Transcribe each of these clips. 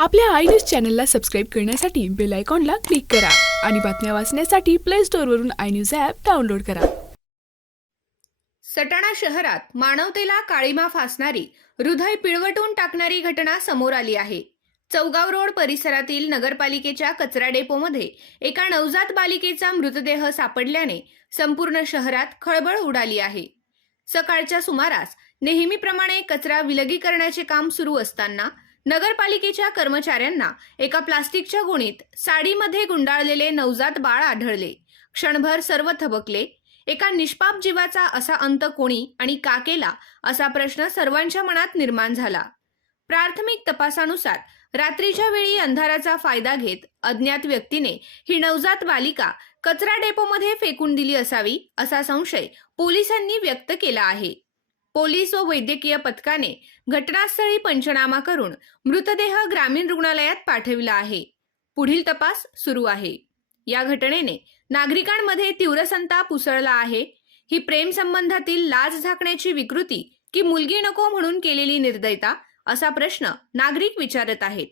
आपल्या I news चॅनलला subscribe करण्यासाठी बेल आयकॉनला क्लिक करा आणि बातम्या वाचण्यासाठी प्ले स्टोअरवरून आय न्यूज ॲप डाउनलोड करा. सटाणा शहरात मानवतेला काळीमा फासणारी हृदय पिळवटून टाकणारी घटना समोर आली आहे. चौगाव रोड परिसरातील नगरपालिकेच्या कचरा डेपोमध्ये एका नवजात बालिकेचा मृतदेह सापडल्याने संपूर्ण शहरात खळबळ उडाली आहे. सकाळच्या सुमारास नेहमीप्रमाणे कचरा विलगीकरणाचे काम सुरू असताना नगरपालिकेच्या कर्मचाऱ्यांना एका प्लास्टिकच्या गुणीत साडीमध्ये गुंडाळलेले नवजात बाळ आढळले. क्षणभर सर्व थबकले. एका निष्पाप जीवाचा असा अंत कोणी आणि का केला असा प्रश्न सर्वांच्या मनात निर्माण झाला. प्राथमिक तपासानुसार रात्रीच्या वेळी अंधाराचा फायदा घेत अज्ञात व्यक्तीने ही नवजात बालिका कचरा डेपोमध्ये फेकून दिली असावी असा संशय पोलिसांनी व्यक्त केला आहे. पोलीस व वैद्यकीय पथकाने घटनास्थळी पंचनामा करून मृतदेह ग्रामीण रुग्णालयात पाठविला आहे. पुढील तपास सुरू आहे. या घटनेने नागरिकांमध्ये तीव्र संताप उसळला आहे. ही प्रेम संबंधातील लाज झाकण्याची विकृती की मुलगी नको म्हणून केलेली निर्दयता असा प्रश्न नागरिक विचारत आहेत.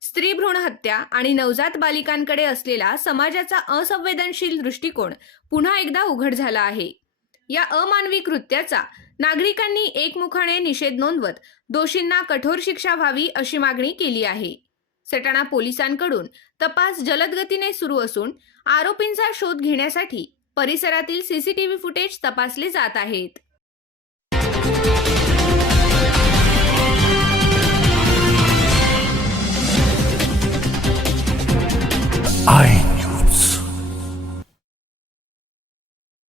स्त्री भ्रूण हत्या आणि नवजात बालिकांकडे असलेला समाजाचा असंवेदनशील दृष्टिकोन पुन्हा एकदा उघड झाला आहे. या अमानवी कृत्याचा नागरिकांनी एकमुखाने निषेध नोंदवत दोषींना कठोर शिक्षा व्हावी अशी मागणी केली आहे. सटाणा पोलिसांकडून तपास जलदगतीने सुरू असून आरोपींचा शोध घेण्यासाठी परिसरातील सीसीटीव्ही फुटेज तपासले जात आहेत.